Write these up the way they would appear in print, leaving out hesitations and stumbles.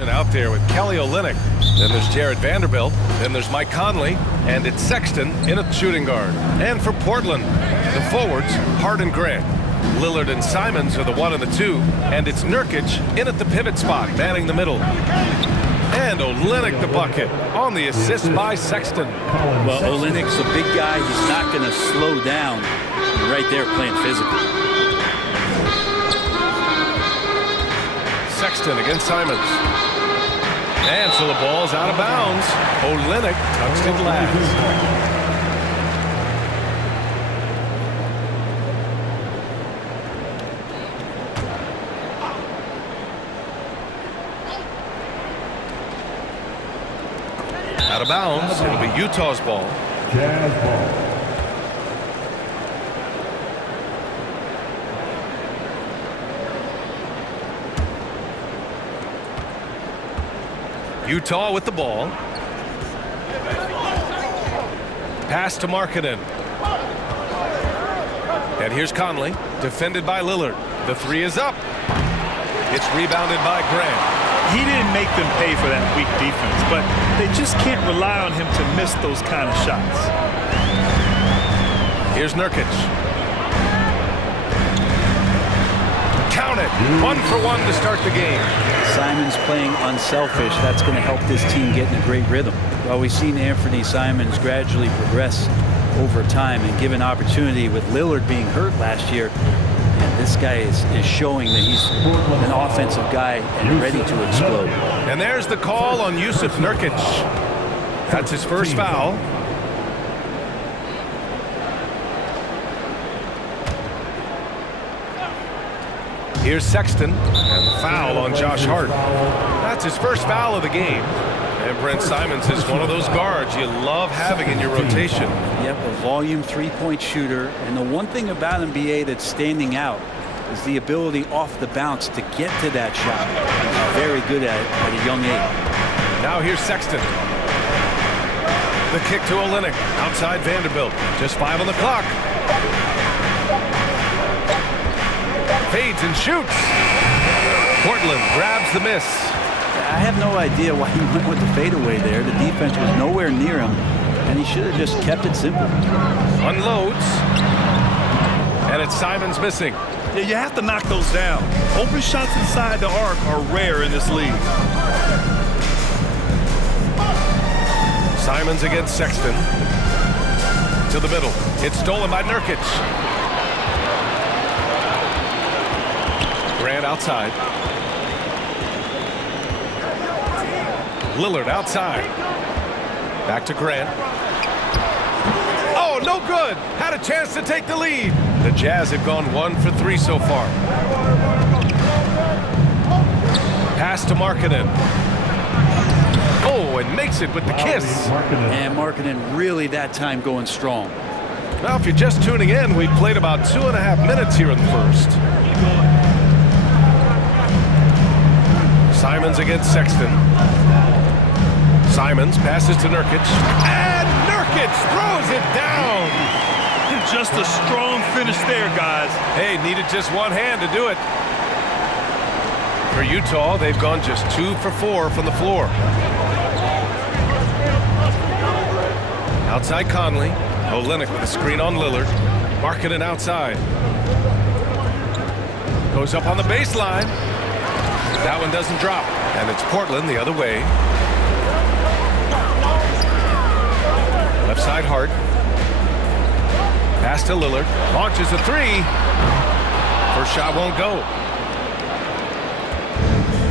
And out there with Kelly Olynyk. Then there's Jared Vanderbilt. Then there's Mike Conley. And it's Sexton in at shooting guard. And for Portland, the forwards, Hart and Grant. Lillard and Simons are the 1 and the 2. And it's Nurkic in at the pivot spot, manning the middle. And Olynyk the bucket on the assist by Sexton. Well, Olynyk's a big guy. He's not going to slow down. Right there playing physical. Sexton against Simons. And so the ball's out of bounds. Olynyk touched it last. Out of bounds. It'll be Utah's ball. Jazz ball. Utah with the ball. Pass to Markkanen. And here's Conley, defended by Lillard. The 3 is up. It's rebounded by Grant. He didn't make them pay for that weak defense, but they just can't rely on him to miss those kind of shots. Here's Nurkic. Count it. 1 for 1 to start the game. Simons playing unselfish. That's going to help this team get in a great rhythm. Well, we've seen Anthony Simons gradually progress over time and given opportunity with Lillard being hurt last year. And this guy is showing that he's an offensive guy and ready to explode. And there's the call on Yusuf Nurkic. That's his first foul. Here's Sexton, and the foul on Josh Hart. That's his first foul of the game. And Brent Simons is one of those guards you love having in your rotation. Yep, a volume three-point shooter. And the one thing about him, BA, that's standing out is the ability off the bounce to get to that shot. He's very good at it at a young age. Now here's Sexton. The kick to Olynyk, outside Vanderbilt. Just 5 on the clock. Fades and shoots. Portland grabs the miss. I have no idea why he went with the fadeaway there. The defense was nowhere near him, and he should have just kept it simple. Unloads. And it's Simons missing. Yeah, you have to knock those down. Open shots inside the arc are rare in this league. Simons against Sexton. To the middle. It's stolen by Nurkic. Grant outside. Lillard outside. Back to Grant. Oh, no good. Had a chance to take the lead. The Jazz have gone 1 for 3 so far. Pass to Markkanen. Oh, and makes it with the kiss. And Markkanen really that time going strong. Now, if you're just tuning in, we've played about 2.5 minutes here in the first. Simons against Sexton. Simons passes to Nurkic. And Nurkic throws it down. Just a strong finish there, guys. Hey, needed just one hand to do it. For Utah, they've gone just 2 for 4 from the floor. Outside Conley. Olynyk with a screen on Lillard. Markkanen outside. Goes up on the baseline. That one doesn't drop. And it's Portland the other way. Left side Hart. Pass to Lillard. Launches a 3. First shot won't go.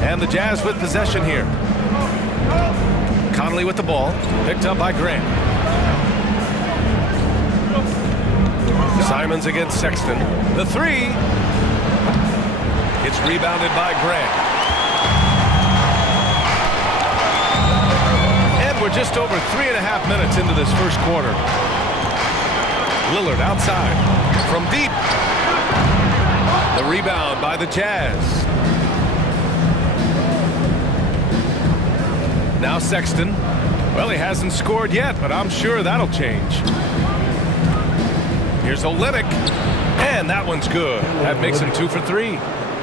And the Jazz with possession here. Conley with the ball. Picked up by Grant. Simons against Sexton. The 3. It's rebounded by Grant. And we're just over 3.5 minutes into this first quarter. Lillard outside from deep. The rebound by the Jazz. Now Sexton. Well, he hasn't scored yet, but I'm sure that'll change. Here's Olynyk. And that one's good. That makes him 2 for 3.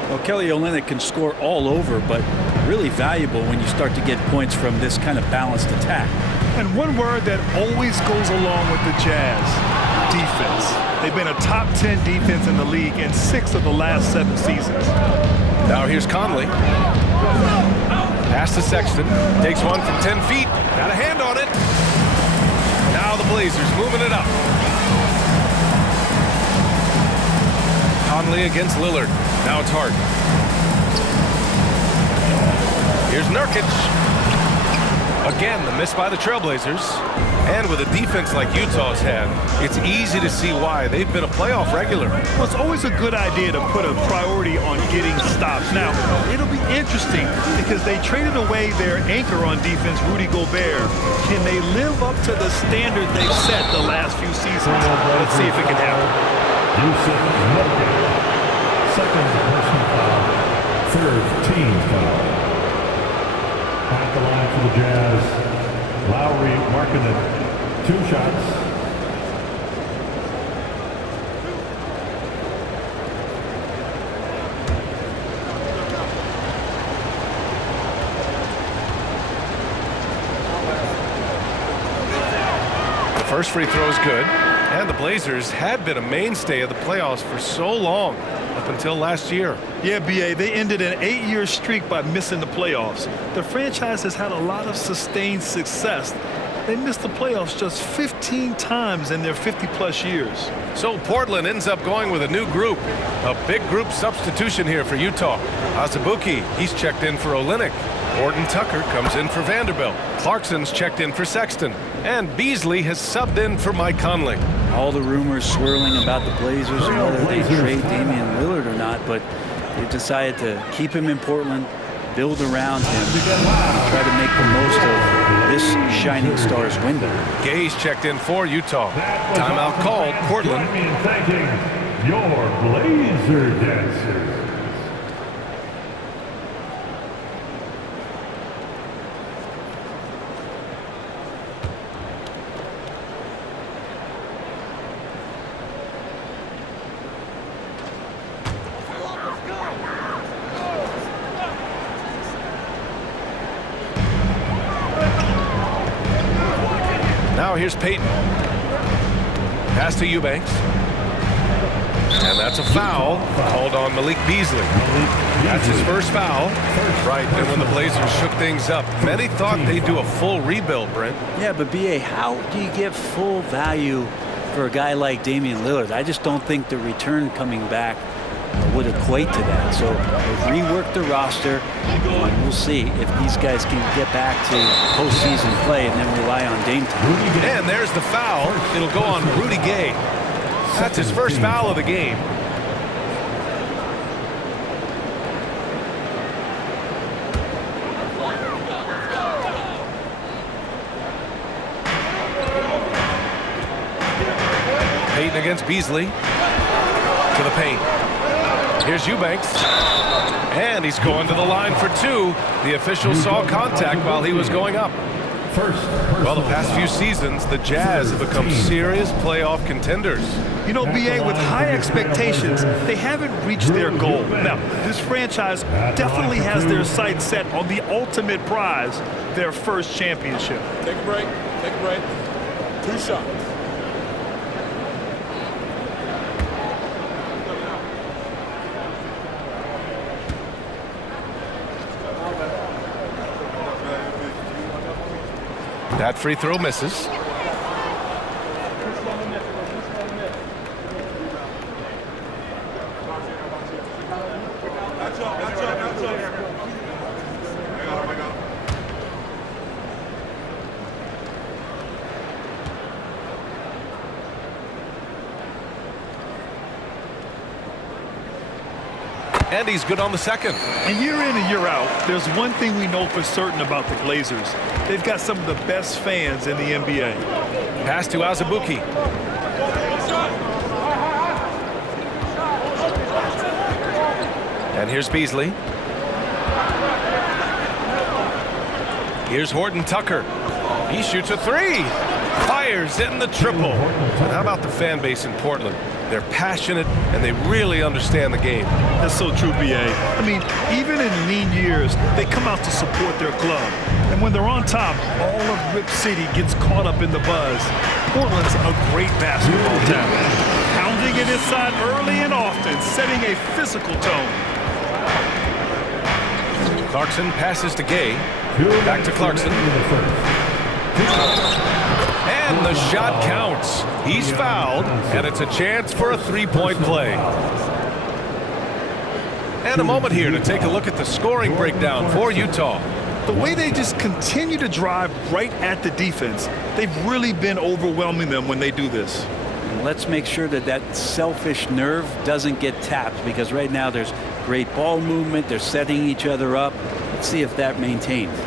Well, Kelly Olynyk can score all over, but really valuable when you start to get points from this kind of balanced attack. And one word that always goes along with the Jazz: defense. They've been a top 10 defense in the league in 6 of the last 7 seasons. Now here's Conley. Pass to Sexton. Takes one from 10 feet. Got a hand on it. Now the Blazers moving it up. Conley against Lillard. Now it's Hart. Here's Nurkic. Again, the miss by the Trailblazers. And with a defense like Utah's had, it's easy to see why they've been a playoff regular. Well, it's always a good idea to put a priority on getting stops. Now, it'll be interesting because they traded away their anchor on defense, Rudy Gobert. Can they live up to the standard they've set the last few seasons? Let's see if it can happen. Second personal foul, third team foul. At the line for the Jazz, Lowry marking it 2 shots. The first free throw is good, and the Blazers had been a mainstay of the playoffs for so long, up until last year. Yeah, B.A., they ended an 8-year streak by missing the playoffs. The franchise has had a lot of sustained success. They missed the playoffs just 15 times in their 50-plus years. So Portland ends up going with a new group. A big group substitution here for Utah. Azubuike, he's checked in for Olynyk. Horton Tucker comes in for Vanderbilt. Clarkson's checked in for Sexton. And Beasley has subbed in for Mike Conley. All the rumors swirling about the Blazers and whether they trade Damian Lillard or not, but they've decided to keep him in Portland, build around him, and try to make the most of this shining star's window. Gay's checked in for Utah. Timeout called, Portland. Join me in thanking your Blazer dancers. Now here's Payton. Pass to Eubanks. And that's a foul called on Malik Beasley. That's his first foul. Right, and when the Blazers shook things up, many thought they'd do a full rebuild, Brent. Yeah, but B.A., how do you get full value for a guy like Damian Lillard? I just don't think the return coming back would equate to that. So they've reworked the roster, and we'll see if these guys can get back to postseason play and then rely on Dame time. And there's the foul. It'll go on Rudy Gay. That's his first foul of the game. Payton against Beasley. To the paint. Here's Eubanks. And he's going to the line for 2. The official saw contact while he was going up. Well, the past few seasons, the Jazz have become serious playoff contenders. You know, B.A., with high expectations, they haven't reached their goal. Now, this franchise definitely has their sights set on the ultimate prize, their first championship. Take a break. Take a break. 2 shots. That free throw misses. And he's good on the second. And year in and year out, there's one thing we know for certain about the Blazers. They've got some of the best fans in the NBA. Pass to Azubuike. And here's Beasley. Here's Horton Tucker. He shoots a 3. Fires in the triple. And how about the fan base in Portland? They're passionate, and they really understand the game. That's so true, B.A. I mean, even in lean years, they come out to support their club. And when they're on top, all of Rip City gets caught up in the buzz. Portland's a great basketball town. Pounding it inside early and often, setting a physical tone. Clarkson passes to Gay. Back to Clarkson. And the shot counts. He's fouled, and it's a chance for a three-point play. And a moment here to take a look at the scoring breakdown for Utah. The way they just continue to drive right at the defense, they've really been overwhelming them when they do this. Let's make sure that that selfish nerve doesn't get tapped, because right now there's great ball movement. They're setting each other up. Let's see if that maintains.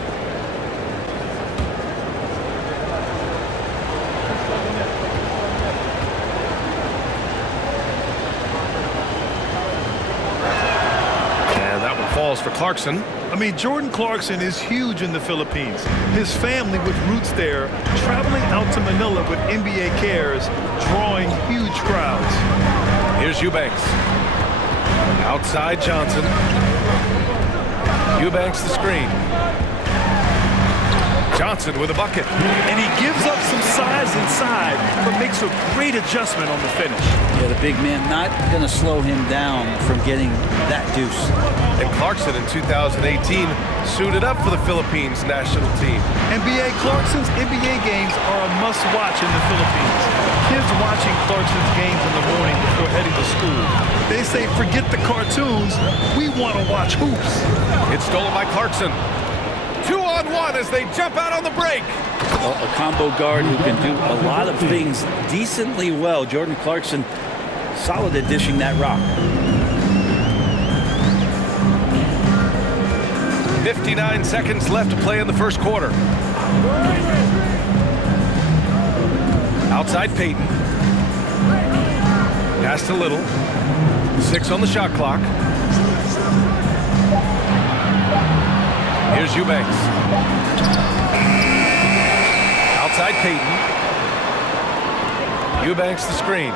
Falls for Clarkson. I mean, Jordan Clarkson is huge in the Philippines. His family with roots there, traveling out to Manila with NBA cares, drawing huge crowds. Here's Eubanks. Outside Johnson. Eubanks the screen. Johnson with a bucket. And he gives up some size inside, but makes a great adjustment on the finish. Yeah, the big man not going to slow him down from getting that deuce. And Clarkson in 2018 suited up for the Philippines national team. NBA Clarkson's NBA games are a must-watch in the Philippines. Kids watching Clarkson's games in the morning before heading to school. They say, forget the cartoons, we want to watch hoops. It's stolen by Clarkson. 2-on-1 as they jump out on the break. A combo guard who can do a lot of things decently well. Jordan Clarkson, solid at dishing that rock. 59 seconds left to play in the first quarter. Outside Payton. Pass to Little. 6 on the shot clock. Here's Eubanks. Outside Payton. Eubanks the screen.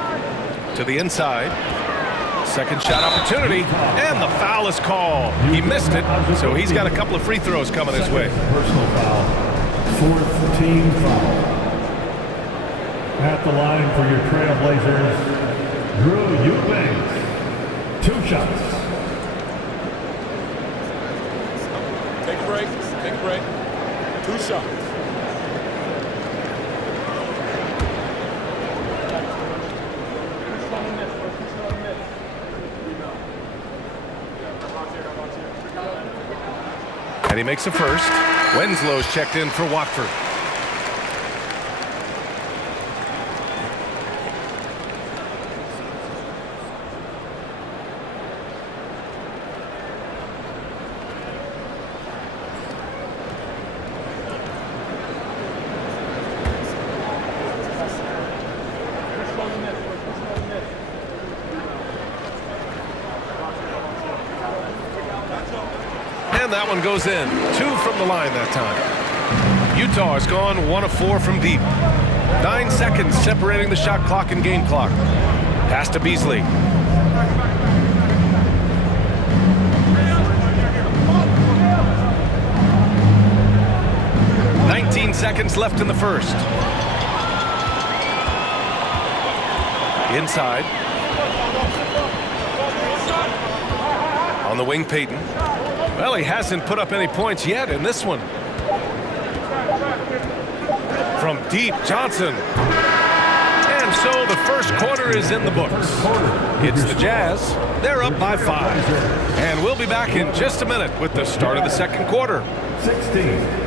To the inside. Second shot opportunity. And the foul is called. He missed it, so he's got a couple of free throws coming his way. Personal foul. Fourth team foul. At the line for your Trailblazers, Drew Eubanks. 2 shots. Take a break. Take a break. 2 shots. And he makes a first. Wenslow's checked in for Watford. That one goes in. 2 from the line that time. Utah has gone 1 of 4 from deep. 9 seconds separating the shot clock and game clock. Pass to Beasley. Seconds left in the first. Inside. On the wing, Payton. Well, he hasn't put up any points yet in this one. From deep, Johnson. And so the first quarter is in the books. It's the Jazz. They're up by 5. And we'll be back in just a minute with the start of the second quarter. 16.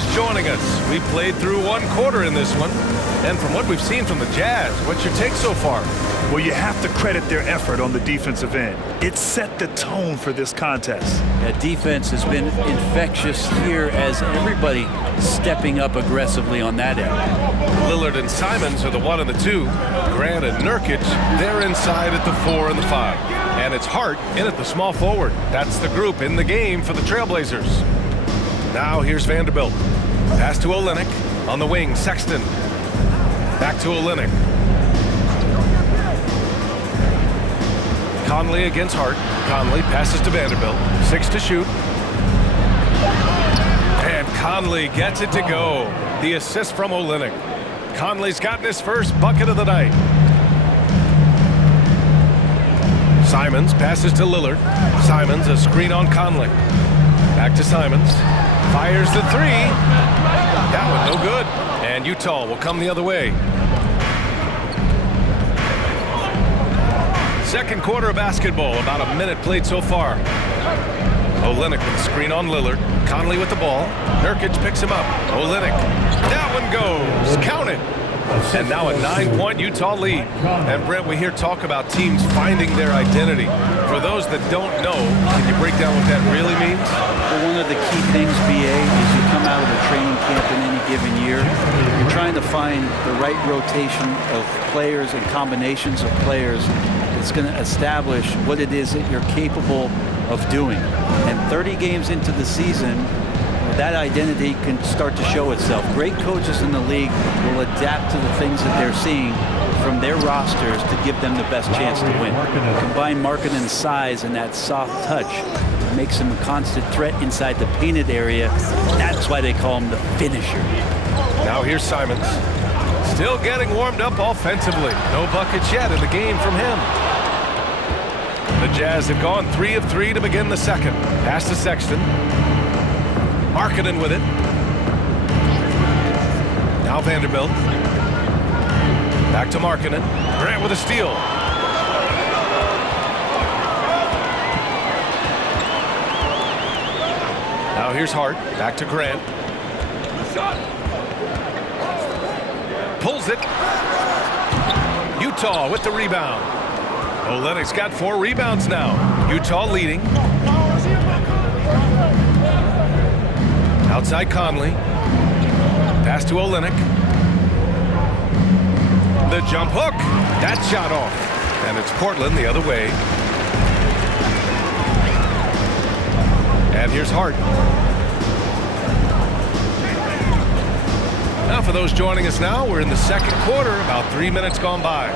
just joining us, we played through one quarter in this one. And from what we've seen from the Jazz, what's your take so far? Well, you have to credit their effort on the defensive end. It set the tone for this contest. That defense has been infectious here as everybody stepping up aggressively on that end. Lillard and Simons are the 1 and the 2. Grant and Nurkic, they're inside at the 4 and the 5. And it's Hart in at the small forward. That's the group in the game for the Trailblazers. Now here's Vanderbilt. Pass to Olynyk. On the wing, Sexton. Back to Olynyk. Conley against Hart. Conley passes to Vanderbilt. 6 to shoot. And Conley gets it to go. The assist from Olynyk. Conley's gotten his first bucket of the night. Simons passes to Lillard. Simons a screen on Conley. Back to Simons. Fires the 3. That one no good. And Utah will come the other way. Second quarter of basketball, about a minute played so far. Olynyk with the screen on Lillard. Conley with the ball. Nurkic picks him up. Olynyk. That one goes. Count it. And now a 9-point Utah lead. And Brent, we hear talk about teams finding their identity. For those that don't know, can you break down what that really means? Well, one of the key things, BA, is you come out of a training camp in any given year. You're trying to find the right rotation of players and combinations of players that's going to establish what it is that you're capable of doing. And 30 games into the season, that identity can start to show itself. Great coaches in the league will adapt to the things that they're seeing from their rosters to give them the best chance to win. Combine Markkanen's size and that soft touch makes him a constant threat inside the painted area. That's why they call him the finisher. Now here's Simons. Still getting warmed up offensively. No buckets yet in the game from him. The Jazz have gone 3 of 3 to begin the second. Pass to Sexton. Markkanen with it. Now Vanderbilt. Back to Markkanen. Grant with a steal. Now here's Hart. Back to Grant. Pulls it. Utah with the rebound. Olynyk's got 4 rebounds now. Utah leading. Outside Conley. Pass to Olynyk. The jump hook. That shot off. And it's Portland the other way. And here's Hart. Now for those joining us now, we're in the second quarter, about 3 minutes gone by.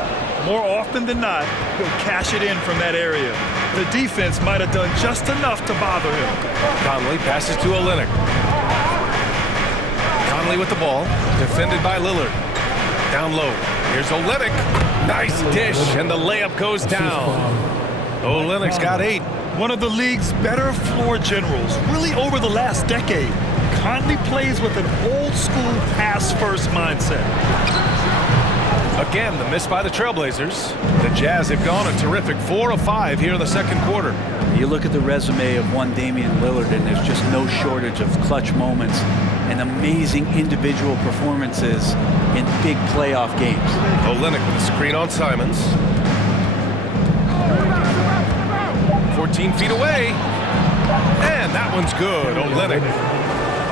More often than not, he'll cash it in from that area. The defense might have done just enough to bother him. Conley passes to Olynyk. Conley with the ball, defended by Lillard. Down low. Here's Olynyk. Nice dish, and the layup goes down. Olynyk's got 8. One of the league's better floor generals, really over the last decade. Conley plays with an old-school pass-first mindset. Again, the miss by the Trailblazers. The Jazz have gone a terrific 4 of 5 here in the second quarter. You look at the resume of one Damian Lillard, and there's just no shortage of clutch moments and amazing individual performances in big playoff games. Olynyk with a screen on Simons. 14 feet away. And that one's good.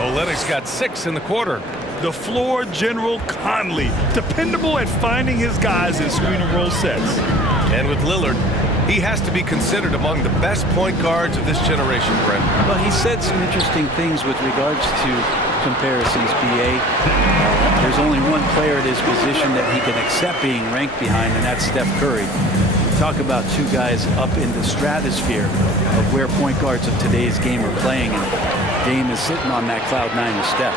Olynyk's got 6 in the quarter. The floor general Conley, dependable at finding his guys in screen and roll sets. And with Lillard, he has to be considered among the best point guards of this generation, Brent. Well, he said some interesting things with regards to comparisons, BA. There's only one player at his position that he can accept being ranked behind, and that's Steph Curry. Talk about 2 guys up in the stratosphere of where point guards of today's game are playing, and Dame is sitting on that cloud 9 with Steph.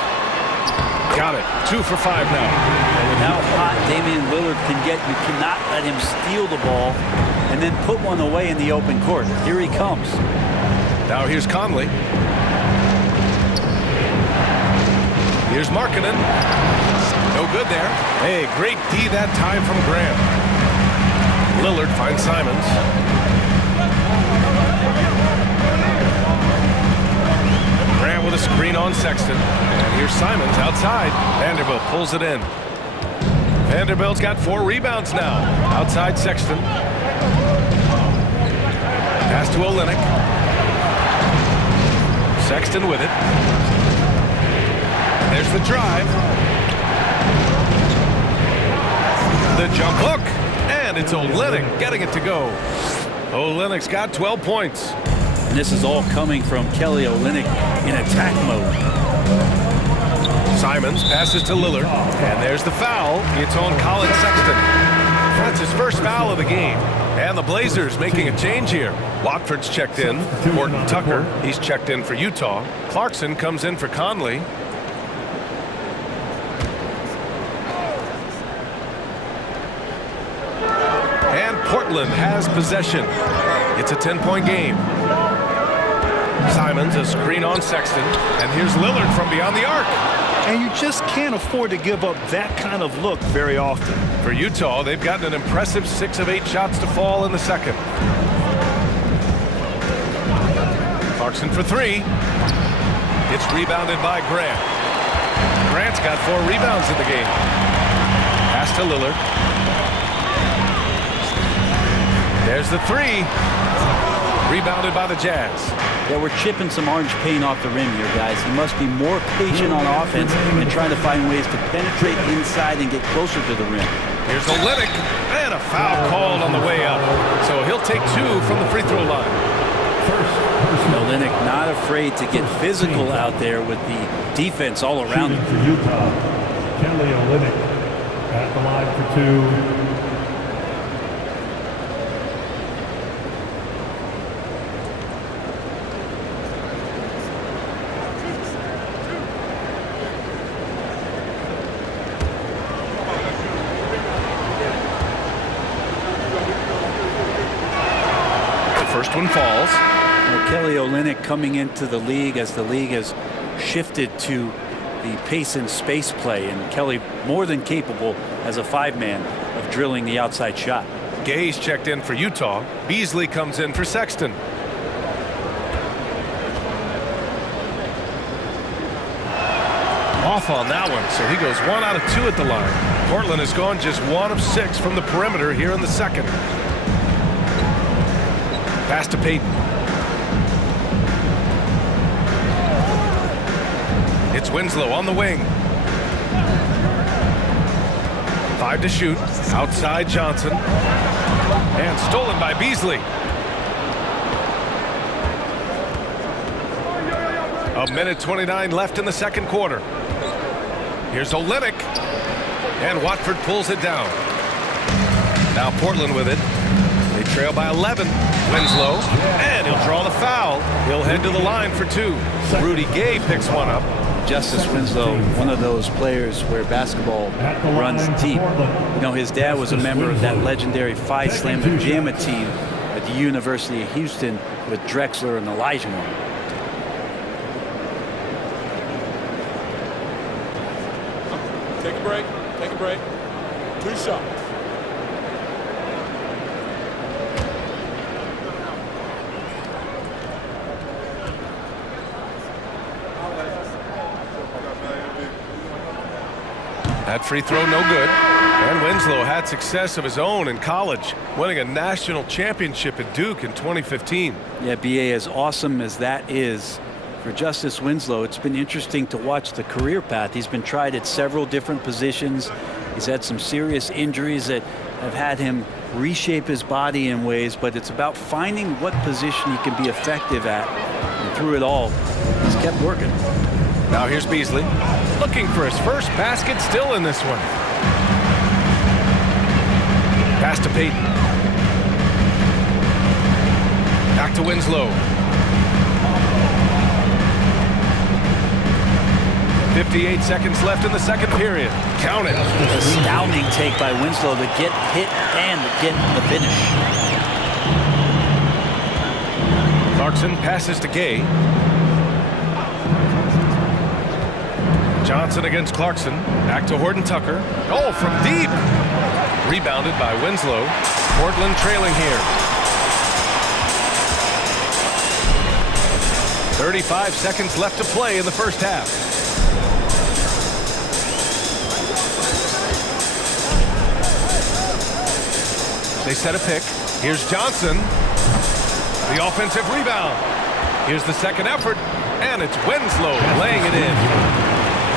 Got it. 2 for 5 now. And with how hot Damian Lillard can get, you cannot let him steal the ball and then put one away in the open court. Here he comes. Now here's Conley. Here's Markkanen. No good there. Hey, great D that time from Graham. Lillard finds Simons. Graham with a screen on Sexton. And here's Simons outside. Vanderbilt pulls it in. Vanderbilt's got 4 rebounds now. Outside Sexton. Pass to Olynyk. Sexton with it. There's the drive. The jump hook. And it's Olynyk getting it to go. Olynyk's got 12 points. And this is all coming from Kelly Olynyk in attack mode. Simons passes to Lillard. And there's the foul. It's on Colin Sexton. That's his first foul of the game. And the Blazers making a change here. Watford's checked in. Horton Tucker, he's checked in for Utah. Clarkson comes in for Conley. And Portland has possession. It's a 10-point game. Simons, a screen on Sexton. And here's Lillard from beyond the arc. And you just can't afford to give up that kind of look very often. For Utah, they've gotten an impressive 6 of 8 shots to fall in the second. Clarkson for 3. It's rebounded by Grant. Grant's got 4 rebounds in the game. Pass to Lillard. There's the 3. Rebounded by the Jazz. Yeah, we're chipping some orange paint off the rim here, guys. He must be more patient on offense and trying to find ways to penetrate inside and get closer to the rim. Here's Olynyk, and a foul called on the way up. So he'll take 2 from the free throw line. Olynyk not afraid to get physical out there with the defense all around him. For Utah, Kelly Olynyk at the line for 2. First one falls. Well, Kelly Olynyk coming into the league as the league has shifted to the pace and space play, and Kelly more than capable as a 5-man of drilling the outside shot. Gay's checked in for Utah. Beasley comes in for Sexton. Off on that one, so he goes 1 out of 2 at the line. Portland has gone just 1 of 6 from the perimeter here in the second. Pass to Payton. It's Winslow on the wing. 5 to shoot. Outside Johnson. And stolen by Beasley. A minute 29 left in the second quarter. Here's Olynyk. And Watford pulls it down. Now Portland with it. They trail by 11. Winslow, and he'll draw the foul. He'll head to the line for 2. Rudy Gay picks one up. Justice Winslow, one of those players where basketball runs deep. You know, his dad was a member of that legendary Phi Slamma Jamma team at the University of Houston with Drexler and Olajuwon. Take a break. Take a break. 2 shots. That free throw no good. And Winslow had success of his own in college, winning a national championship at Duke in 2015. Yeah, BA, as awesome as that is for Justice Winslow, it's been interesting to watch the career path. He's been tried at several different positions. He's had some serious injuries that have had him reshape his body in ways, but it's about finding what position he can be effective at. And through it all, he's kept working. Now here's Beasley, looking for his first basket, still in this one. Pass to Payton. Back to Winslow. 58 seconds left in the second period. Count it. Astounding take by Winslow to get hit and get the finish. Clarkson passes to Gay. Johnson against Clarkson. Back to Horton Tucker. Oh, from deep. Rebounded by Winslow. Portland trailing here. 35 seconds left to play in the first half. They set a pick. Here's Johnson. The offensive rebound. Here's the second effort, and it's Winslow laying it in.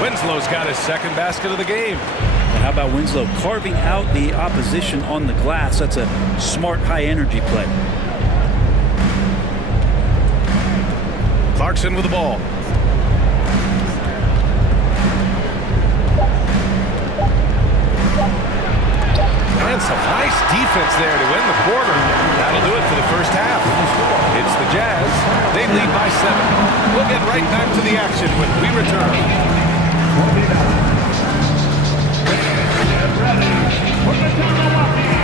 Winslow's got his second basket of the game. And how about Winslow carving out the opposition on the glass? That's a smart, high-energy play. Clarkson with the ball. And some nice defense there to win the quarter. That'll do it for the first half. It's the Jazz. They lead by 7. We'll get right back to the action when we return. Get ready for the Milwaukee.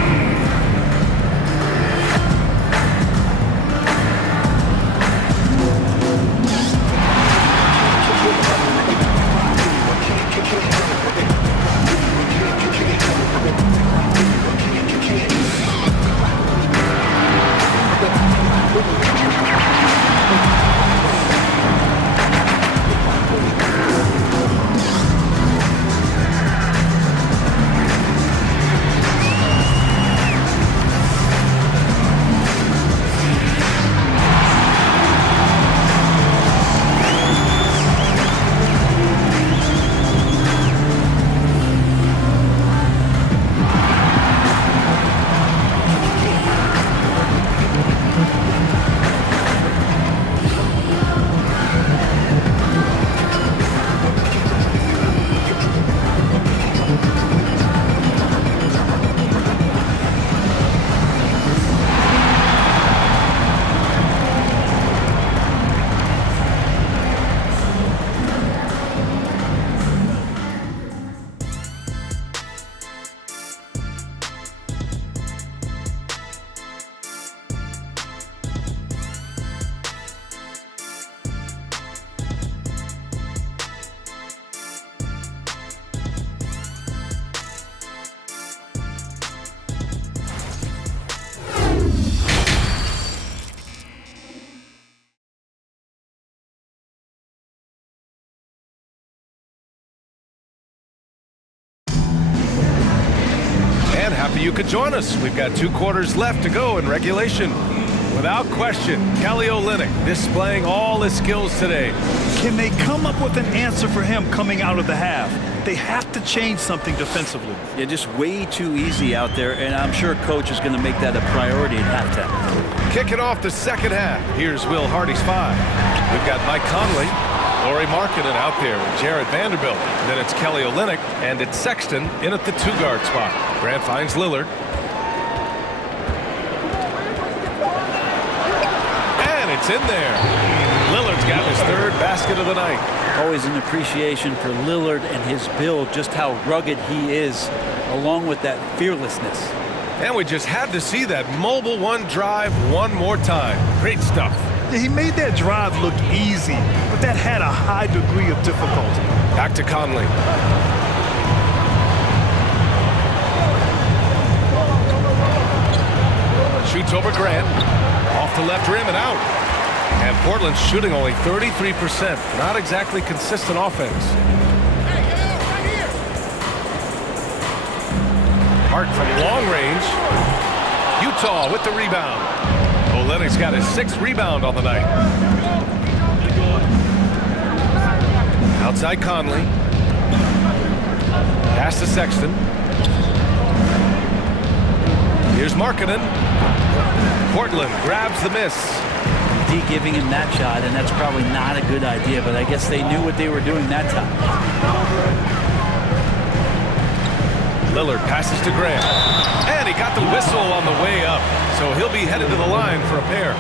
Happy you could join us. We've got 2 quarters left to go in regulation. Without question, Kelly Olynyk displaying all his skills today. Can they come up with an answer for him coming out of the half? They have to change something defensively. Yeah, just way too easy out there, and I'm sure coach is going to make that a priority at halftime. Kicking off the second half. Here's Will Hardy's 5. We've got Mike Conley, Lauri Markkanen out there with Jared Vanderbilt. Then it's Kelly Olynyk, and it's Sexton in at the 2-guard spot. Grant finds Lillard. And it's in there. Lillard's got his 3rd basket of the night. Always an appreciation for Lillard and his build, just how rugged he is, along with that fearlessness. And we just had to see that mobile 1 drive one more time. Great stuff. He made that drive look easy, but that had a high degree of difficulty. Back to Conley. Shoots over Grant. Off the left rim and out. And Portland's shooting only 33%. Not exactly consistent offense. Hart from long range. Utah with the rebound. Olynyk's got his 6th rebound on the night. Outside Conley. Pass to Sexton. Here's Markkanen. Portland grabs the miss. D giving him that shot, and that's probably not a good idea, but I guess they knew what they were doing that time. Lillard passes to Grant. And he got the whistle on the way up. So he'll be headed to the line for a pair.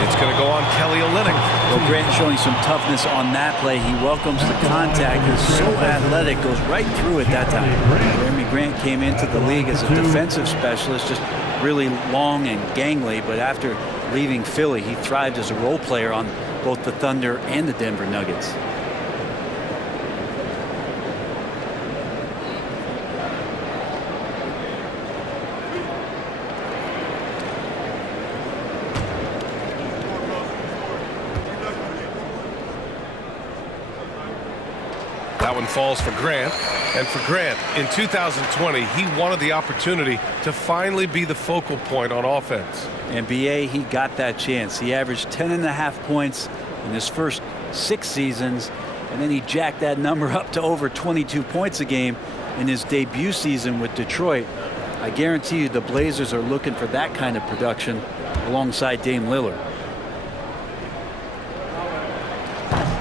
It's going to go on Kelly Olynyk. Well, Grant showing some toughness on that play. He welcomes the contact. He's so athletic, goes right through it that time. Jeremy Grant came into the league as a defensive specialist, just really long and gangly, but after leaving Philly, he thrived as a role player on both the Thunder and the Denver Nuggets. That one falls for Grant. And for Grant, in 2020, he wanted the opportunity to finally be the focal point on offense. And BA, he got that chance. He averaged 10.5 points in his first 6 seasons, and then he jacked that number up to over 22 points a game in his debut season with Detroit. I guarantee you the Blazers are looking for that kind of production alongside Dame Lillard.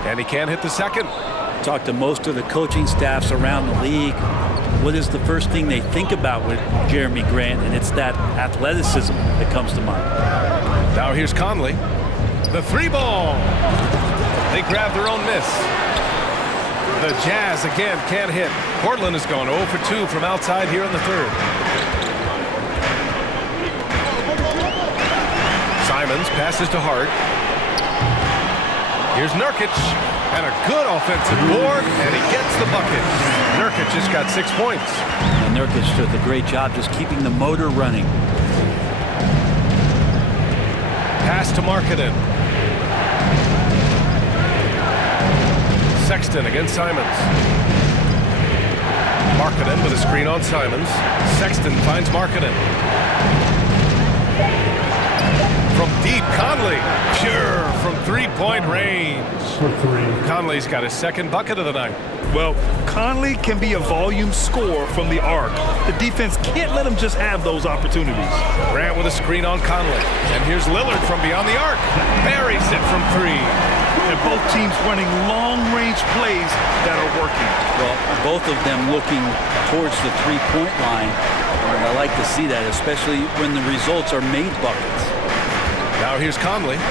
And he can't hit the second. Talk to most of the coaching staffs around the league. What is the first thing they think about with Jeremy Grant? And it's that athleticism that comes to mind. Now here's Conley. The 3-ball. They grab their own miss. The Jazz again can't hit. Portland has gone 0 for 2 from outside here in the third. Simons passes to Hart. Here's Nurkic, and a good offensive board, and he gets the bucket. Nurkic just got 6 points. And Nurkic does a great job just keeping the motor running. Pass to Markkanen. Sexton against Simons. Markkanen with a screen on Simons. Sexton finds Markkanen. From deep, Conley, pure from 3-point range. For 3. Conley's got his second bucket of the night. Well, Conley can be a volume scorer from the arc. The defense can't let him just have those opportunities. Grant with a screen on Conley. And here's Lillard from beyond the arc. Buries it from 3. And both teams running long-range plays that are working. Well, both of them looking towards the 3-point line. And I like to see that, especially when the results are made buckets. Now here's Conley.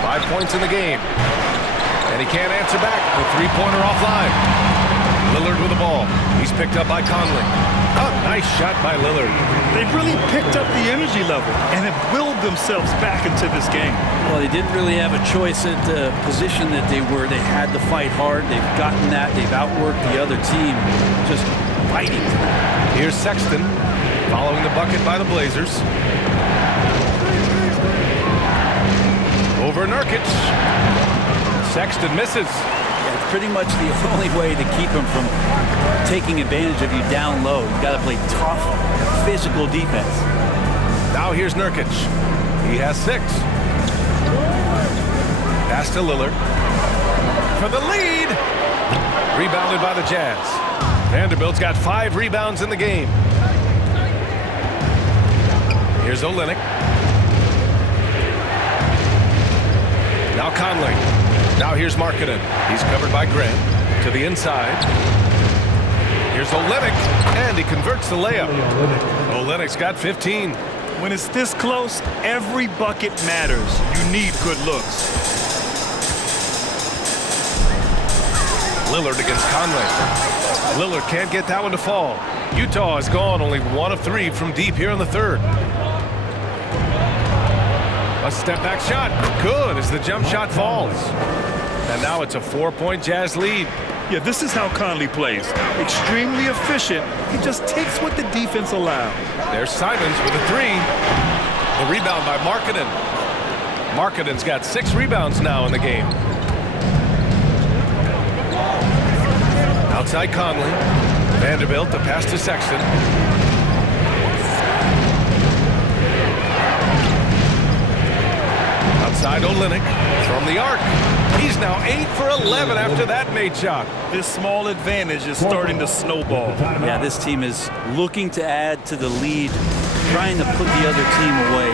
5 points in the game. And he can't answer back. The 3-pointer offline. Lillard with the ball. He's picked up by Conley. Oh, nice shot by Lillard. They've really picked up the energy level and have willed themselves back into this game. Well, they didn't really have a choice at the position that they were. They had to fight hard. They've gotten that. They've outworked the other team, just fighting to that. Here's Sexton following the bucket by the Blazers. Over Nurkic. Sexton misses. Yeah, it's pretty much the only way to keep him from taking advantage of you down low. You got to play tough, physical defense. Now here's Nurkic. He has 6. Pass to Lillard. For the lead. Rebounded by the Jazz. Vanderbilt's got 5 rebounds in the game. Here's Olynyk. Now Conley. Now here's Markkanen. He's covered by Grant. To the inside. Here's Olynyk. And he converts the layup. Olynyk's got 15. When it's this close, every bucket matters. You need good looks. Lillard against Conley. Lillard can't get that one to fall. Utah has gone only 1 of 3 from deep here in the third. A step back shot. Good as the jump shot falls. And now it's a 4-point Jazz lead. Yeah, this is how Conley plays. Extremely efficient. He just takes what the defense allows. There's Simons with a 3. The rebound by Markkanen. Markkanen's got 6 rebounds now in the game. Outside Conley. Vanderbilt, the pass to Sexton. Outside Olynyk from the arc. He's now 8 for 11 after that made shot. This small advantage is starting to snowball. Yeah, this team is looking to add to the lead, trying to put the other team away,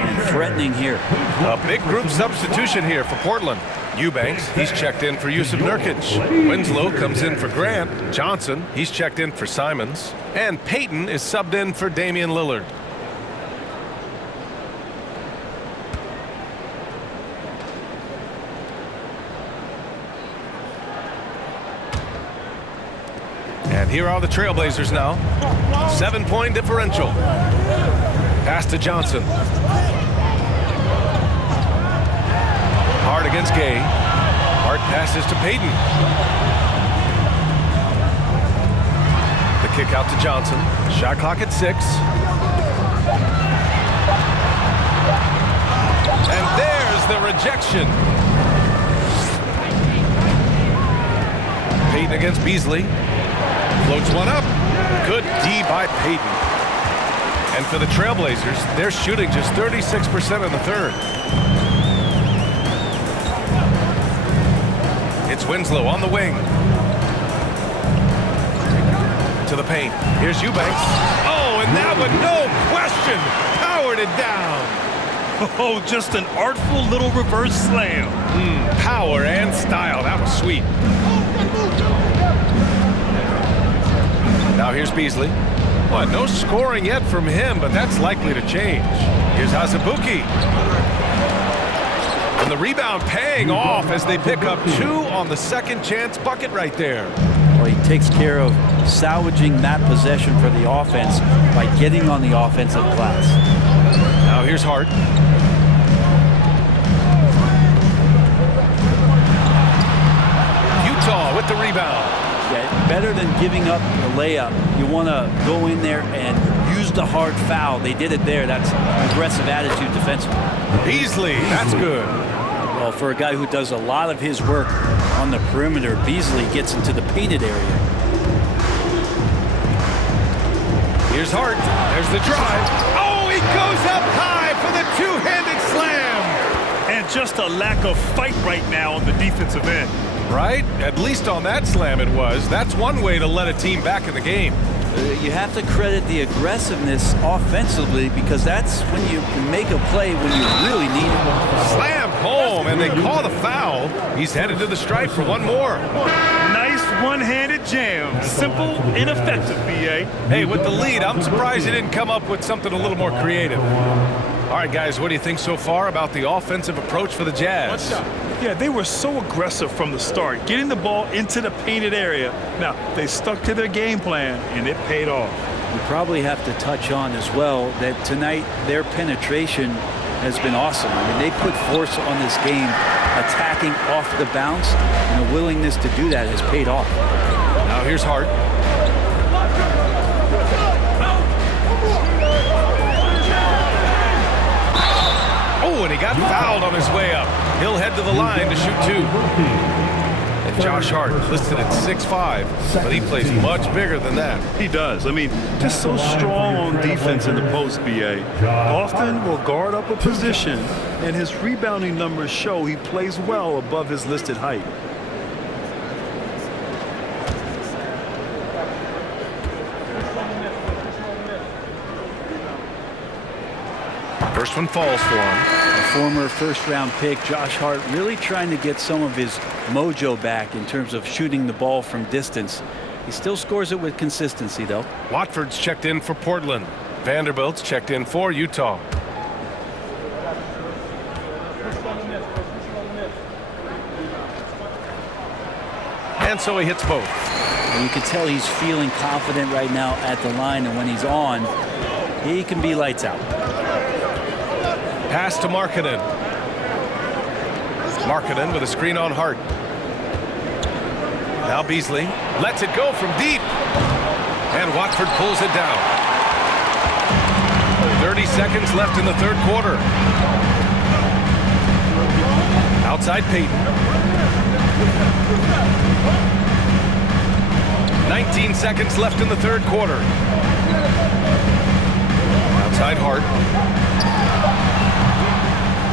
and threatening here. A big group substitution here for Portland. Eubanks, he's checked in for Yusuf Nurkic. Winslow comes in for Grant. Johnson, he's checked in for Simons. And Payton is subbed in for Damian Lillard. And here are the Trailblazers now. 7-point differential. Pass to Johnson. Hart against Gay. Hart passes to Payton. The kick out to Johnson. Shot clock at 6. And there's the rejection. Payton Payton against Beasley. Floats one up. Good D by Payton. And for the Trailblazers, they're shooting just 36% in the third. It's Winslow on the wing. To the paint. Here's Eubanks. Oh, and that one, no question, powered it down. Oh, just an artful little reverse slam. Power and style. That was sweet. Now here's Beasley. What, no scoring yet from him, but that's likely to change. Here's Hazabuki. And the rebound paying off as they pick up 2 on the second chance bucket right there. Well, he takes care of salvaging that possession for the offense by getting on the offensive glass. Now here's Hart. Utah with the rebound. Yeah, better than giving up the layup, you want to go in there and use the hard foul. They did it there. That's aggressive attitude defensively. Beasley, that's good. Well, for a guy who does a lot of his work on the perimeter, Beasley gets into the painted area. Here's Hart. There's the drive. Oh, he goes up high for the two-handed slam. And just a lack of fight right now on the defensive end. Right? At least on that slam it was. That's one way to let a team back in the game. You have to credit the aggressiveness offensively, because that's when you make a play when you really need it. Slam home, and they call the foul. He's headed to the stripe for one more. Nice one-handed jam. Simple and effective, B.A. Hey, with the lead, I'm surprised he didn't come up with something a little more creative. All right, guys, what do you think so far about the offensive approach for the Jazz? Yeah, they were so aggressive from the start, getting the ball into the painted area. Now, they stuck to their game plan, and it paid off. You probably have to touch on as well that tonight their penetration has been awesome. I mean, they put force on this game, attacking off the bounce, and the willingness to do that has paid off. Now here's Hart. Oh, and he got fouled on his way up. He'll head to the line to shoot 2. And Josh Hart listed at 6'5", but he plays much bigger than that. He does. I mean, just so strong on defense in the post, B.A. Often will guard up a position, and his rebounding numbers show he plays well above his listed height. First one falls for him. A former first-round pick, Josh Hart, really trying to get some of his mojo back in terms of shooting the ball from distance. He still scores it with consistency, though. Watford's checked in for Portland. Vanderbilt's checked in for Utah. And so he hits both. And you can tell he's feeling confident right now at the line, and when he's on, he can be lights out. Pass to Markkanen. Markkanen with a screen on Hart. Now Beasley lets it go from deep. And Watford pulls it down. 30 seconds left in the third quarter. Outside Payton. 19 seconds left in the third quarter. Outside Hart.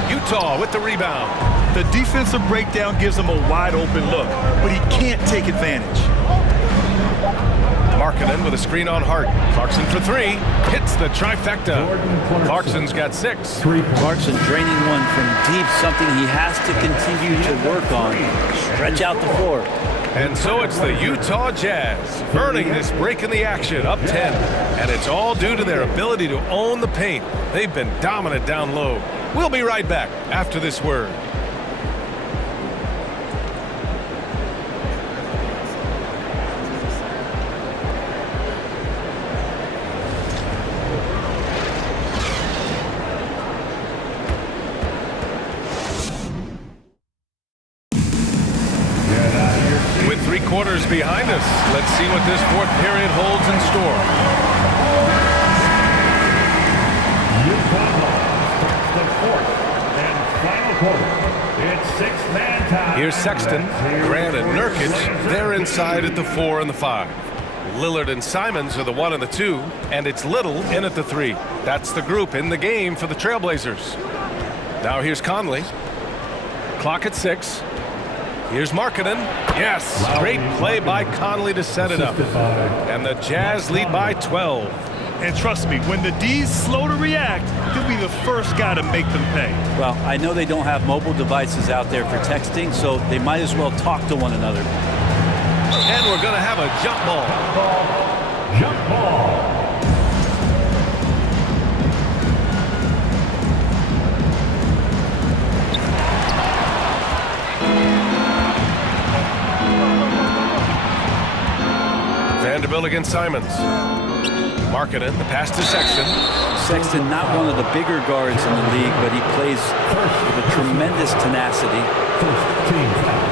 Utah with the rebound. The defensive breakdown gives him a wide open look, but he can't take advantage. Markkanen with a screen on Hart. Clarkson for 3. Hits the trifecta. Clarkson's got 6. Clarkson draining one from deep, something he has to continue to work on. Stretch out the floor. And so it's the Utah Jazz earning this break in the action, up 10. And it's all due to their ability to own the paint. They've been dominant down low. We'll be right back after this word. With 3 quarters behind us, let's see what this fourth period holds in store. Utah starts the fourth and final quarter. It's 6-man Here's Sexton, Grant, and Nurkic. They're inside at the 4 and the 5. Lillard and Simons are the 1 and the 2, and it's Little in at the 3. That's the group in the game for the Trailblazers. Now here's Conley. Clock at 6. Here's Markkanen. Yes, great play by Conley to set it up. And the Jazz lead by 12. And trust me, when the D's slow to react, he'll be the first guy to make them pay. Well, I know they don't have mobile devices out there for texting, so they might as well talk to one another. And we're going to have a jump ball. Jump ball. Vanderbilt against Simons. Markkanen, the pass to Sexton. Sexton, not one of the bigger guards in the league, but he plays with a tremendous tenacity. First team foul.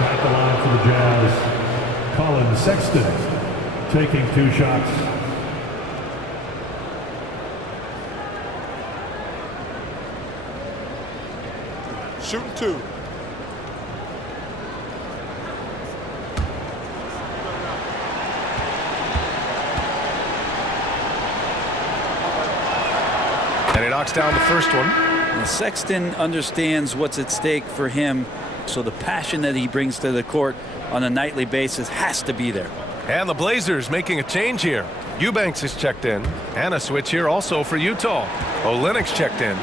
At the line for the Jazz, Colin Sexton taking 2 shots. Shooting 2. And he knocks down the first one. Now, Sexton understands what's at stake for him, so the passion that he brings to the court on a nightly basis has to be there. And the Blazers making a change here. Eubanks is checked in. And a switch here also for Utah. Olynyk's checked in.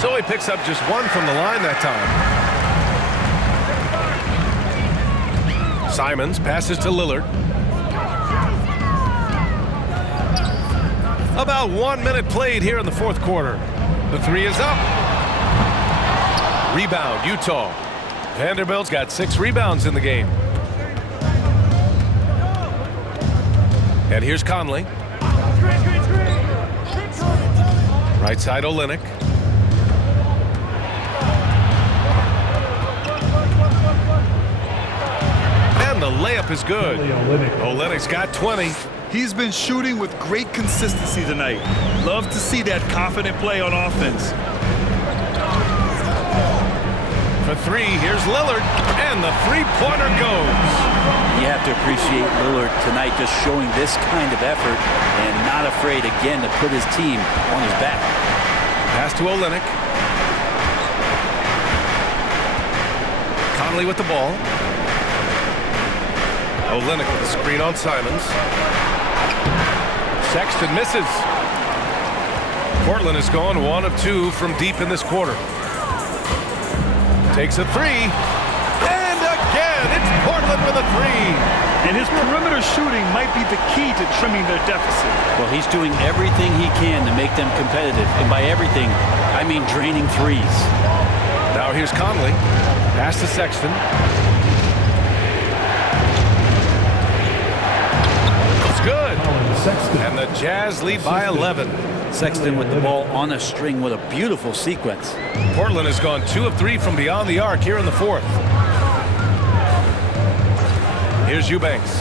So he picks up just 1 from the line that time. Simons passes to Lillard. About 1 minute played here in the 4th quarter. The 3 is up. Rebound, Utah. Vanderbilt's got 6 rebounds in the game. And here's Conley. Right side, Olynyk. And the layup is good. Olynyk's got 20. He's been shooting with great consistency tonight. Love to see that confident play on offense. For 3, here's Lillard, and the 3-pointer goes. You have to appreciate Lillard tonight just showing this kind of effort and not afraid again to put his team on his back. Pass to Olynyk. Conley with the ball. Olynyk with the screen on Simons. Sexton misses. Portland has gone 1 of 2 from deep in this quarter. Takes a 3. And again, it's Portland with a 3. And his perimeter shooting might be the key to trimming their deficit. Well, he's doing everything he can to make them competitive. And by everything, I mean draining threes. Now here's Conley. Pass to Sexton. It's good. And the Jazz lead by 11. Sexton with the ball on a string with a beautiful sequence. Portland has gone 2 of 3 from beyond the arc here in the 4th. Here's Eubanks.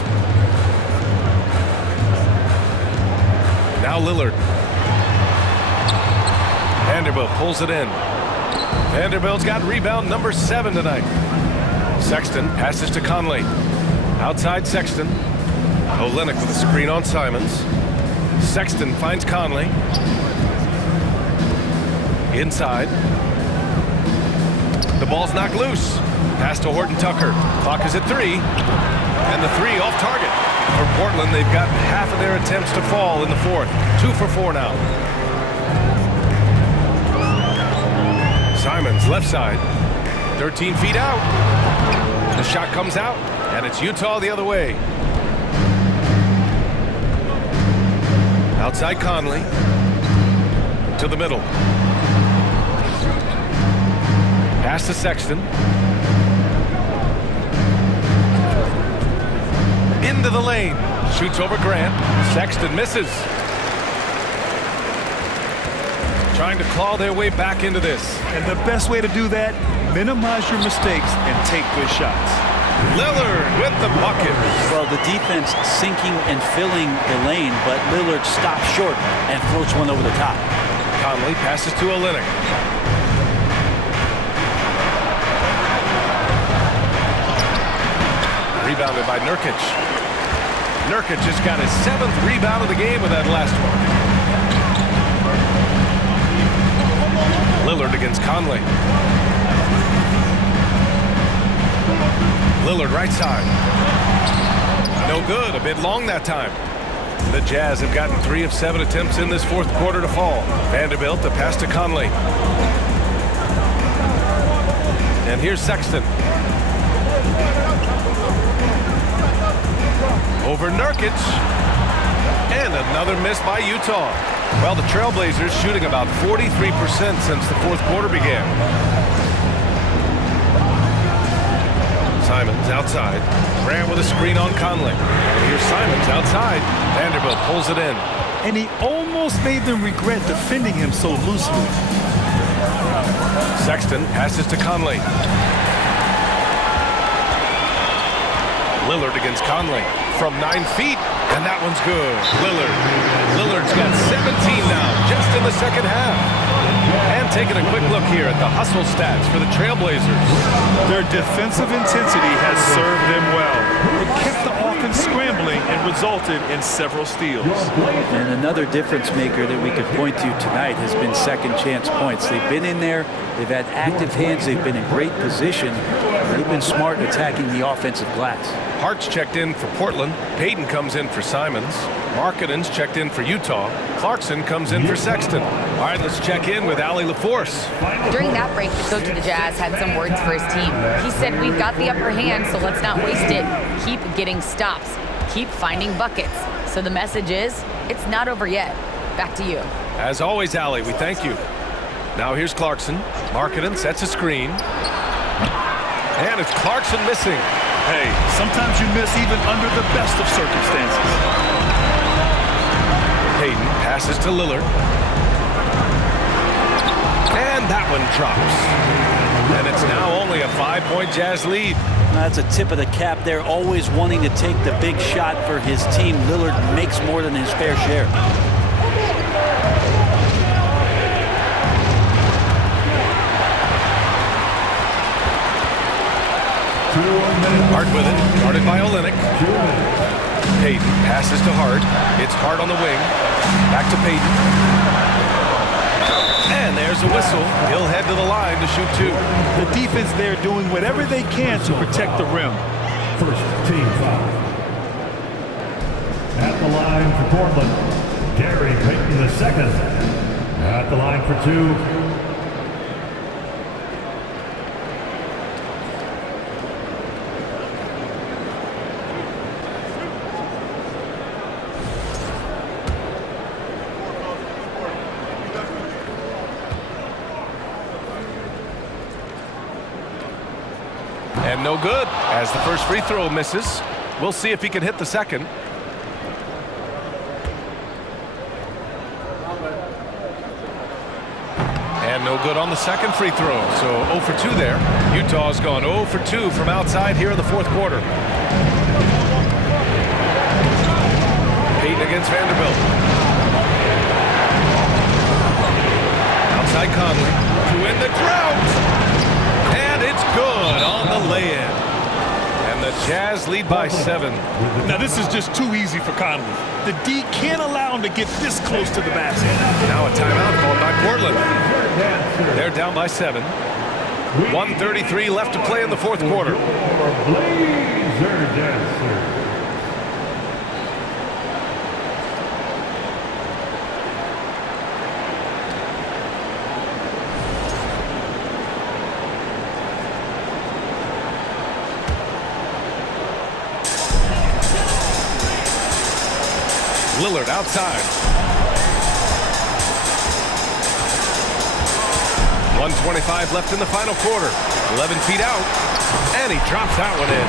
Now Lillard. Vanderbilt pulls it in. Vanderbilt's got rebound number 7 tonight. Sexton passes to Conley. Outside Sexton. Olynyk with a screen on Simons. Sexton finds Conley. Inside. The ball's knocked loose. Pass to Horton Tucker. Clock is at 3. And the 3 off target. For Portland, they've got half of their attempts to fall in the 4th. 2 for 4 now. Simons, left side. 13 feet out. The shot comes out, and it's Utah the other way. Outside Conley. To the middle. Pass to Sexton. Into the lane. Shoots over Grant. Sexton misses. Trying to claw their way back into this. And the best way to do that, minimize your mistakes and take good shots. Lillard with the bucket. Well, the defense sinking and filling the lane, but Lillard stops short and floats one over the top. Conley passes to Olynyk. Rebounded by Nurkic. Nurkic just got his 7th rebound of the game with that last one. Lillard against Conley. Lillard right side. No good, a bit long that time. The Jazz have gotten 3 of 7 attempts in this fourth quarter to fall. Vanderbilt, the pass to Conley. And here's Sexton. Over Nurkic. And another miss by Utah. Well, the Trailblazers shooting about 43% since the fourth quarter began. Simons outside. Grant with a screen on Conley. And here's Simons outside. Vanderbilt pulls it in. And he almost made them regret defending him so loosely. Sexton passes to Conley. Lillard against Conley from 9 feet. And that one's good. Lillard's got 17 now, just in the second half. And taking a quick look here at the hustle stats for the Trailblazers. Their defensive intensity has served them well. It kept the offense scrambling and resulted in several steals. And another difference maker that we could point to tonight has been second chance points. They've been in there. They've had active hands. They've been in great position. They've been smart attacking the offensive glass. Hart's checked in for Portland. Payton comes in for Simons. Markkanen's checked in for Utah. Clarkson comes in for Sexton. All right, let's check in with Allie LaForce. During that break, the coach of the Jazz had some words for his team. He said, we've got the upper hand, so let's not waste it. Keep getting stops. Keep finding buckets. So the message is, it's not over yet. Back to you. As always, Allie, we thank you. Now here's Clarkson. Markkanen sets a screen. And it's Clarkson missing. Hey, sometimes you miss even under the best of circumstances. Payton passes to Lillard. And that one drops. And it's now only a 5-point Jazz lead. That's a tip of the cap there, always wanting to take the big shot for his team. Lillard makes more than his fair share. Hart with it, guarded by Olynyk. Payton passes to Hart. It's Hart on the wing. Back to Payton. And there's a whistle. He'll head to the line to shoot 2. The defense there doing whatever they can to protect the rim. First team foul. At the line for Portland, Gary Payton II. At the line for 2. And no good, as the first free throw misses. We'll see if he can hit the second. And no good on the second free throw, so 0 for 2 there. Utah's gone 0 for 2 from outside here in the fourth quarter. Payton against Vanderbilt. Outside Conley to win the drought. And it's good on the lay-in. And the Jazz lead by 7. Now this is just too easy for Conley. The D can't allow him to get this close to the basket. Now a timeout called by Portland. They're down by 7. 1:33 left to play in the fourth quarter. Lillard outside. 1:25 left in the final quarter. 11 feet out. And he drops that one in.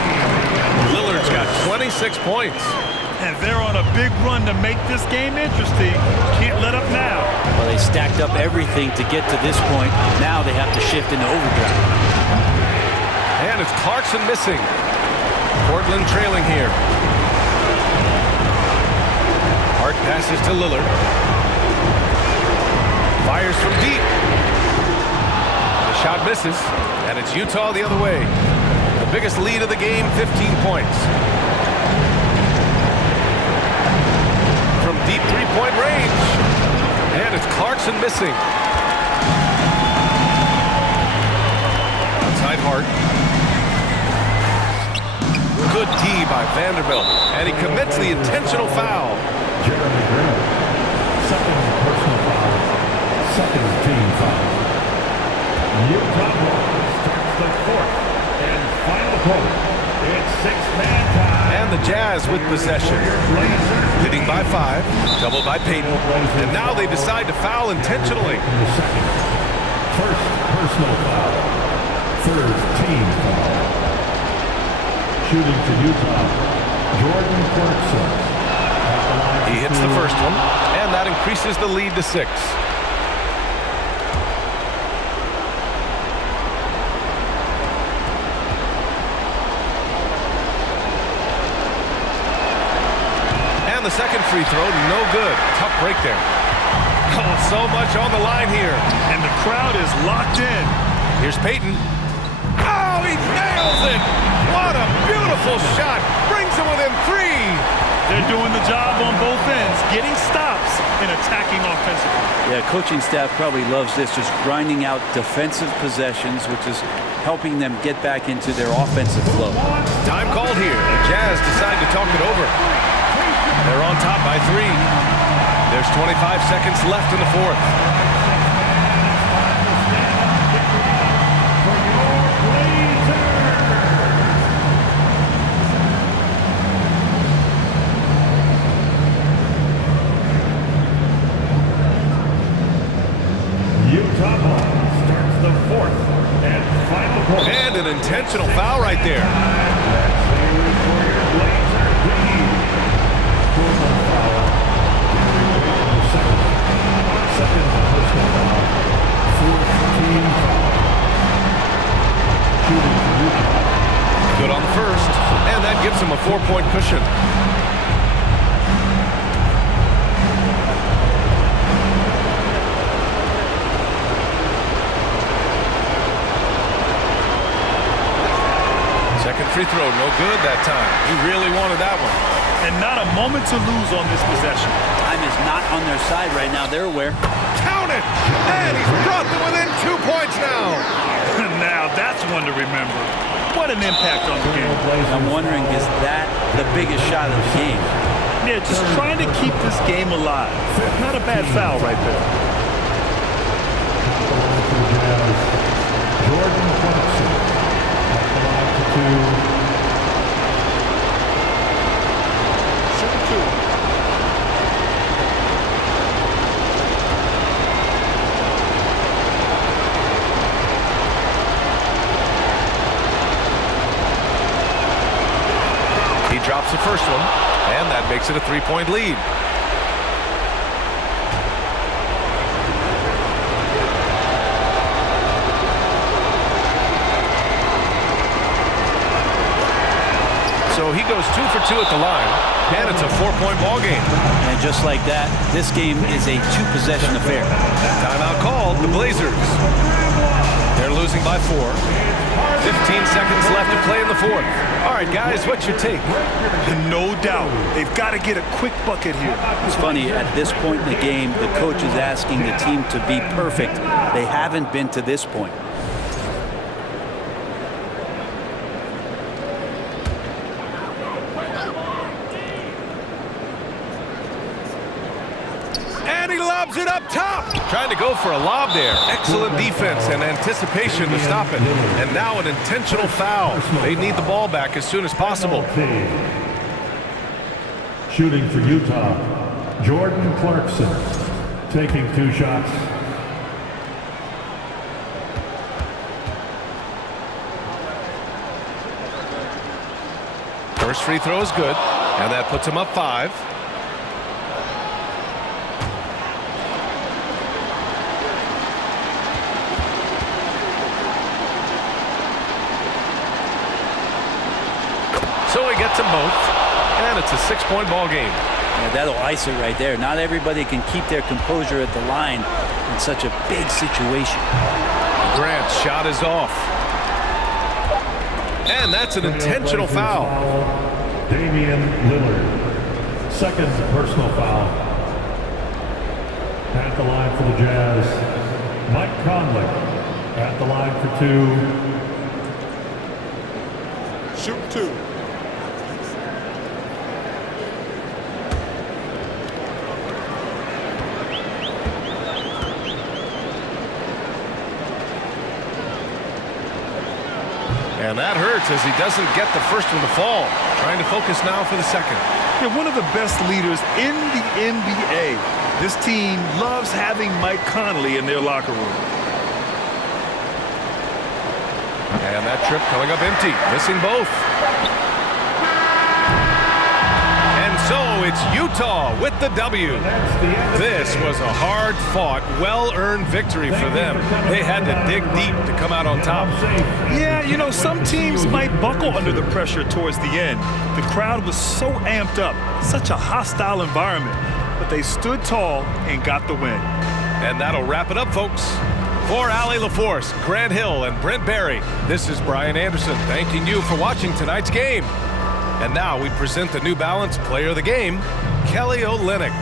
Lillard's got 26 points. And they're on a big run to make this game interesting. Can't let up now. Well, they stacked up everything to get to this point. Now they have to shift into overdrive. And it's Clarkson missing. Portland trailing here. Hart passes to Lillard. Fires from deep. The shot misses, and it's Utah the other way. The biggest lead of the game, 15 points. From deep three-point range. And it's Clarkson missing. Outside Hart. Good D by Vanderbilt. And he commits the intentional foul. Jeremy Green. Second personal foul. Second team foul. Utah starts the fourth and final quarter. It's six-man time. And the Jazz with possession. Leading by 5. Doubled by Payton. And now they decide to foul intentionally. In the second. First personal foul. Third team foul. Shooting for Utah, Jordan Clarkson. He hits the first one, and that increases the lead to 6. And the second free throw, no good. Tough break there. Oh, so much on the line here. And the crowd is locked in. Here's Payton. Oh, he nails it! What a beautiful shot! Brings him within 3. They're doing the job on both ends, getting stops and attacking offensively. Yeah, coaching staff probably loves this, just grinding out defensive possessions, which is helping them get back into their offensive flow. Time called here. The Jazz decide to talk it over. They're on top by 3. There's 25 seconds left in the fourth. Utah ball starts the fourth and final quarter. And an intentional foul right there. Second personal foul. Fourth team foul. Shooting for Utah. Good on the first, and that gives him a 4-point cushion. Second free throw, no good that time. He really wanted that one. And not a moment to lose on this possession. Time is not on their side right now. They're aware. Count it! And he's brought them within 2 points now. Now that's one to remember. What an impact on the game. I'm wondering, is that the biggest shot of the game? Yeah, just trying to keep this game alive. Not a bad foul right there. Jordan Clarkson. At the line for 2. He drops the first one, and that makes it a 3-point lead. So he goes 2 for 2 at the line, and it's a 4-point ball game. And just like that, this game is a 2-possession affair. Timeout called, the Blazers. They're losing by 4. 15 seconds left to play in the fourth. All right, guys, what's your take? No doubt. They've got to get a quick bucket here. It's funny, at this point in the game, the coach is asking the team to be perfect. They haven't been to this point. And he lobs it up top. Trying to go for a lob there. Excellent defense and anticipation to stop it. And now an intentional foul. They need the ball back as soon as possible. Shooting for Utah, Jordan Clarkson. Taking 2 shots. First free throw is good, and that puts him up 5. So he gets them both, and it's a 6-point ball game. Yeah, That'll ice it right there. Not everybody can keep their composure at the line in such a big situation. Grant's shot is off. And that's an intentional foul. Damian Lillard. Second personal foul. At the line for the Jazz, Mike Conley. At the line for 2. Shoot 2. And that hurts as he doesn't get the first one to fall. Trying to focus now for the second. Yeah, one of the best leaders in the NBA. This team loves having Mike Conley in their locker room. And that trip coming up empty, missing both. And so it's Utah with the W. This was a hard-fought, well-earned victory for them. They had to dig deep to come out on top. Yeah, you know, some teams might buckle under the pressure towards the end. The crowd was so amped up, such a hostile environment. But they stood tall and got the win. And that'll wrap it up, folks. For Allie LaForce, Grant Hill, and Brent Barry, this is Brian Anderson thanking you for watching tonight's game. And now we present the New Balance Player of the Game, Kelly Olynyk.